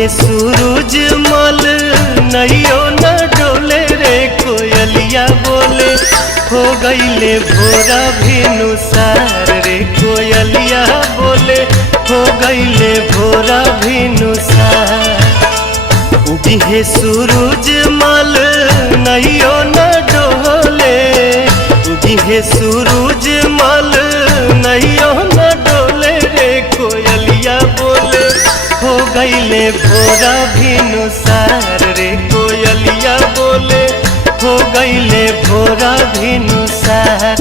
उगे सूरज मल नैयो न डोले रे कोयलिया बोले हो गईले भोरा भिनुसार रे कोयलिया बोले हो गईले भोरा भिनुसार। उगे सूरज मल नैयो न डोले उगे सूरज मल नैयो न डोले रे कोयलिया बोले हो गईले भोरा भिनुसार रे कोयलिया बोले हो गईले भोरा भिनुसार।